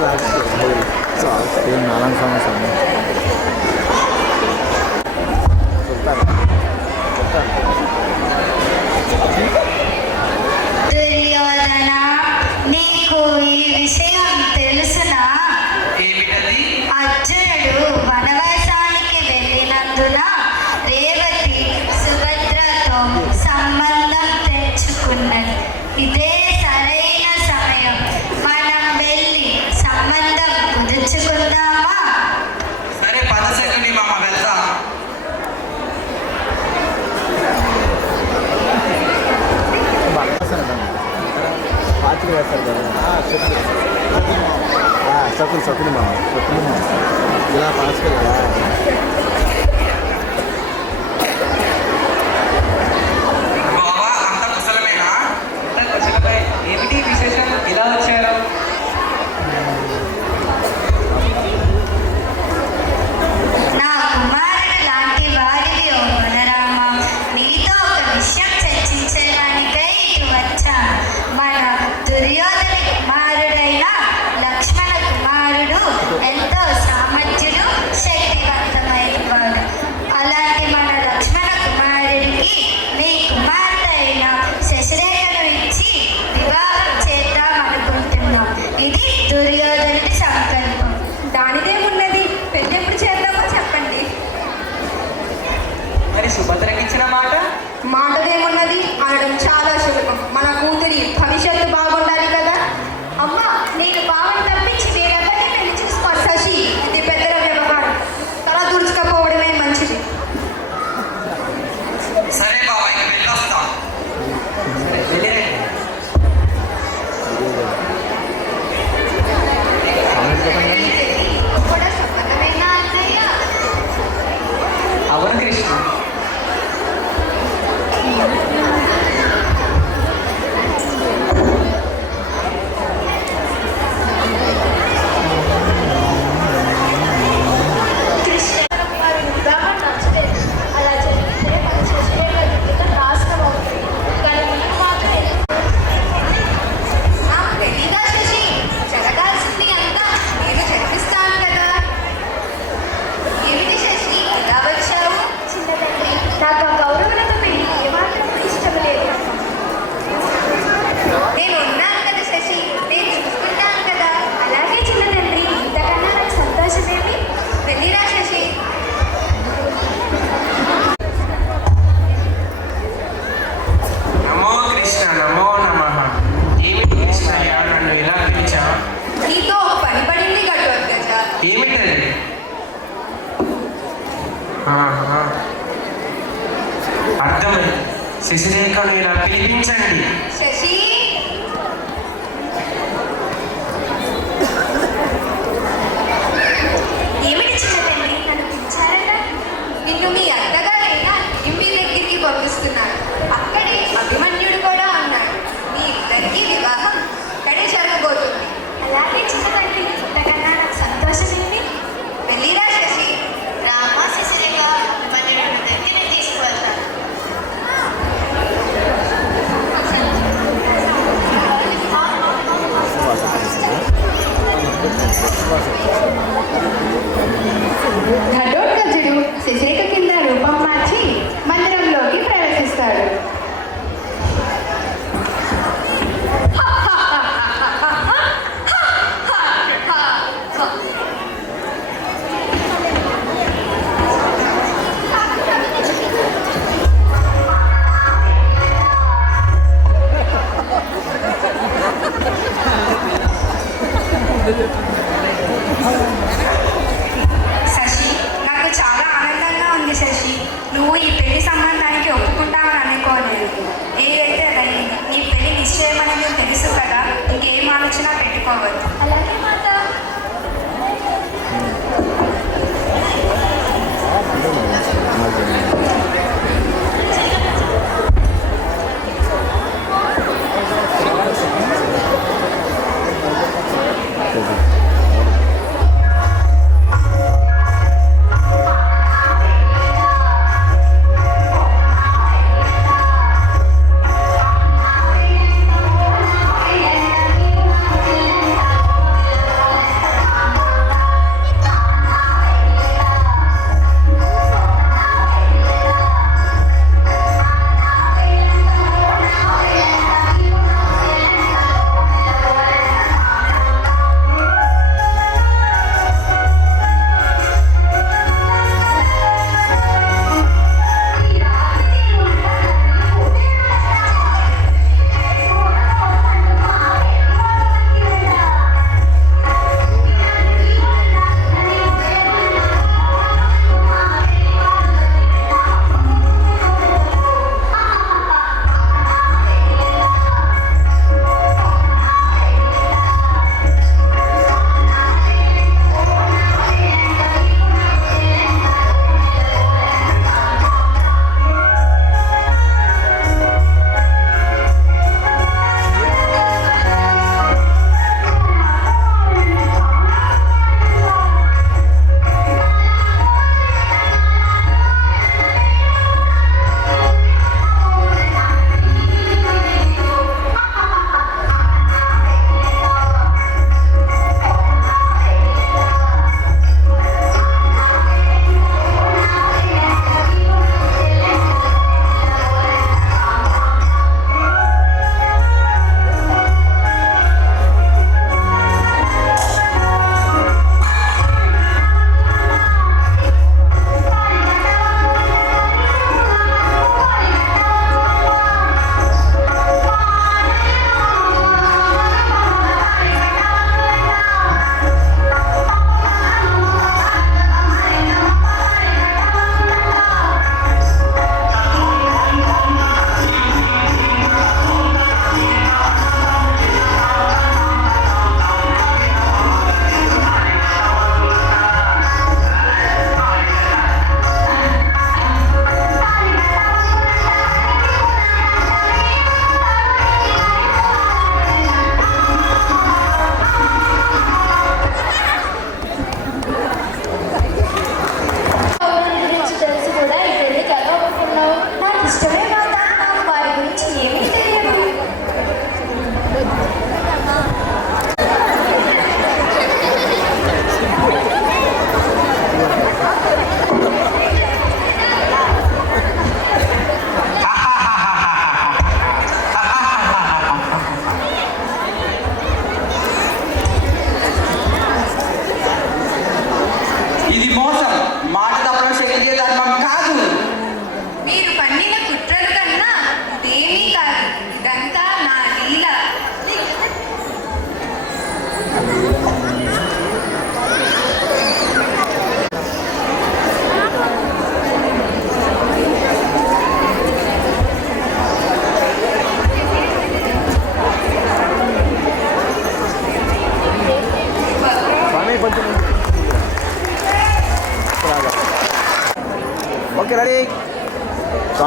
నాలుగు సంవత్సరం దుర్యోధన, నీకు ఈ విషయం తెలుసునా? అర్జునుడు వనవాసానికి వెళ్ళినందున రేవతి సుభద్రతో సంబంధం తెంచుకున్నది. ఇదే సరైన సమయం. మనం వెళ్ళి సంబంధం కుదుర్చుకుందామా? సరే, 10 సెకండ్లు మామ, వెళ్దాం. పాత్రలు వేస్తారు కదా, సకులు మా ఇలా పాసుకెళ్ళా. ఏమిటి విశేషం? ఇలా వచ్చారు? నా కుమారుడు లాంటి వారివి ఓ బలరామ, నీతో ఒక విషయం చర్చించడానికై ఇటు వచ్చాను. మన దుర్యోధన కుమారుడైన లక్ష్మణ కుమారుడు ఎంతో సామర్థ్యుడు, శక్తివంతమైన వాడు. అలాంటి మన లక్ష్మణ కుమారుడికి మీ కుమార్తె అయిన శశిరేఖను ఇచ్చి వివాహం చేద్దామనుకుంటున్నాం. ఇది దుర్యోధనుడి సంకల్పం. దానిదేమున్నది? పెళ్ళి ఎప్పుడు చేద్దామో చెప్పండి. మరి సుభద్రకి ఇచ్చిన మాటదేమున్నది అనడం చాలా సులభం. మన కూతురి భవిష్యత్తు బాగుండాలి కదా. అమ్మా, నేను బావని తప్పించి వేరెవరిని పెళ్లి చూసుకోను. శశి, ఇది పెద్దల వ్యవహారం. తల దూర్చుకపోవడమే మంచిది. సరే బాబా, ఇక వెళ్ళొస్తాం. కూడా సమ్మతమేనా అన్నయ్య? అవును కృష్ణ. నాకు ఆ గౌరవలతో పెళ్లి ఏమాత్రం ఇష్టం లేదు. నేను ఉన్నాను కదా శశి, నేను చూసుకుంటాను కదా. అలాగే చిన్న తండ్రి, ఇంతకన్నా నాకు సంతోషమేమి? వెళ్ళిరా శశి. నమో కృష్ణ, నమో నమః. ఏమిటి కృష్ణయ్య, నన్ను ఇలా పిలిచా? నీతో పని పడింది గట్టు. ఏమిటది? అర్థమైంది. శశిరేఖను ఇలా పిలిపించండి. శశి, ఏమిటి చిన్న తండ్రి, నన్ను పిలిచారట? నిన్ను మీ అత్తగారైన ఇంటి దగ్గరికి పంపిస్తున్నాడు. అక్కడే అభిమన్యుడు కూడా ఉన్నాడు. మీ ఇద్దరికి వివాహం ఇక్కడే జరగబోతుంది. అలాగే చిన్న తండ్రి, ఇంతకన్నా నాకు సంతోషమేమి? వెళ్ళిరా శశి. రామ శశిరేఖ, మిమ్మల్ని రెండు దగ్గర తీసుకువెళ్తాను. ఘటోత్కచుడు శశిరేఖ కింద రూపం మార్చి మందిరంలోకి ప్రవేశిస్తాడు. శశి, నాకు చాలా ఆనందంగా ఉంది శశి. నువ్వు ఈ పెళ్లి సంబంధానికి ఒప్పుకుంటావని అనుకోలేదు. ఏదైతే అదైంది. నీ పెళ్లి నిశ్చయమని తెలుసు కదా, ఇంకేం ఆలోచన పెట్టుకోవద్దు. అలాగే మాట.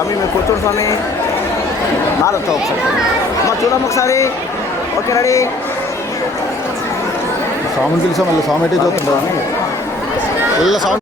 స్వామి మీరు కూర్చోండి స్వామి. నాలుగుతో ఒకసారి అమ్మ చూడమ్మ ఒకసారి. Okay ready. స్వామిని పిలిచాం మళ్ళీ స్వామి అయితే చూస్తుంటాం. స్వామి